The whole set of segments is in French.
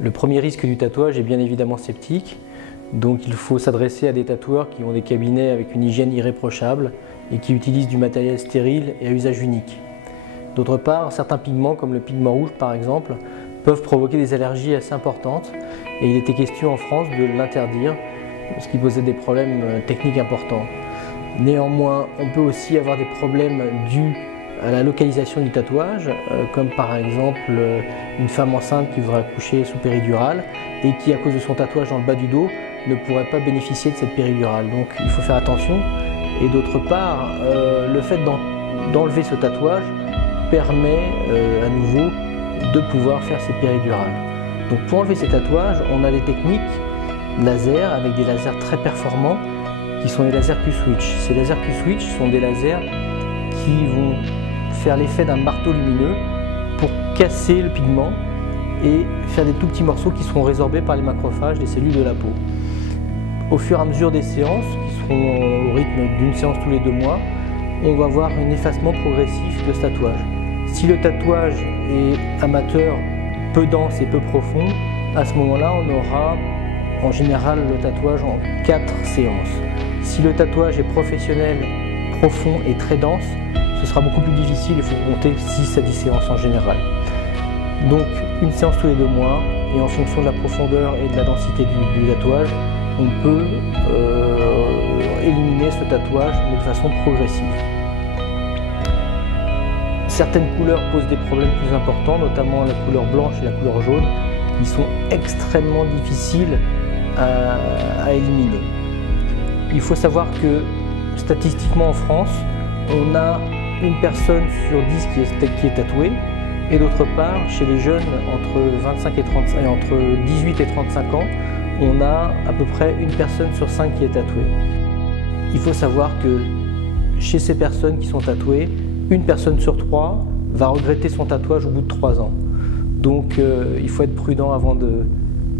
Le premier risque du tatouage est bien évidemment sceptique, donc il faut s'adresser à des tatoueurs qui ont des cabinets avec une hygiène irréprochable et qui utilisent du matériel stérile et à usage unique. D'autre part, certains pigments, comme le pigment rouge par exemple, peuvent provoquer des allergies assez importantes et il était question en France de l'interdire, ce qui posait des problèmes techniques importants. Néanmoins, on peut aussi avoir des problèmes dus à la localisation du tatouage, comme par exemple une femme enceinte qui voudrait accoucher sous péridurale et qui, à cause de son tatouage dans le bas du dos, ne pourrait pas bénéficier de cette péridurale. Donc il faut faire attention. Et d'autre part, le fait d'enlever ce tatouage permet à nouveau de pouvoir faire ces péridurales. Donc pour enlever ces tatouages, on a des techniques laser avec des lasers très performants qui sont les lasers Q-Switch. Ces lasers Q-Switch sont des lasers qui vont faire l'effet d'un marteau lumineux pour casser le pigment et faire des tout petits morceaux qui seront résorbés par les macrophages des cellules de la peau. Au fur et à mesure des séances, qui seront au rythme d'une séance tous les 2 mois, on va voir un effacement progressif de ce tatouage. Si le tatouage est amateur, peu dense et peu profond, à ce moment-là, on aura en général le tatouage en 4 séances. Si le tatouage est professionnel, profond et très dense, ce sera beaucoup plus difficile, il faut compter 6 à 10 séances en général. Donc une séance tous les 2 mois, et en fonction de la profondeur et de la densité du tatouage, on peut éliminer ce tatouage mais de façon progressive. Certaines couleurs posent des problèmes plus importants, notamment la couleur blanche et la couleur jaune, qui sont extrêmement difficiles à éliminer. Il faut savoir que statistiquement en France, on a une personne sur 10 qui est tatouée, et d'autre part, chez les jeunes entre 18 et 35 ans, on a à peu près une personne sur 5 qui est tatouée. Il faut savoir que chez ces personnes qui sont tatouées, une personne sur 3 va regretter son tatouage au bout de 3 ans. Donc il faut être prudent avant de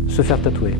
se faire tatouer.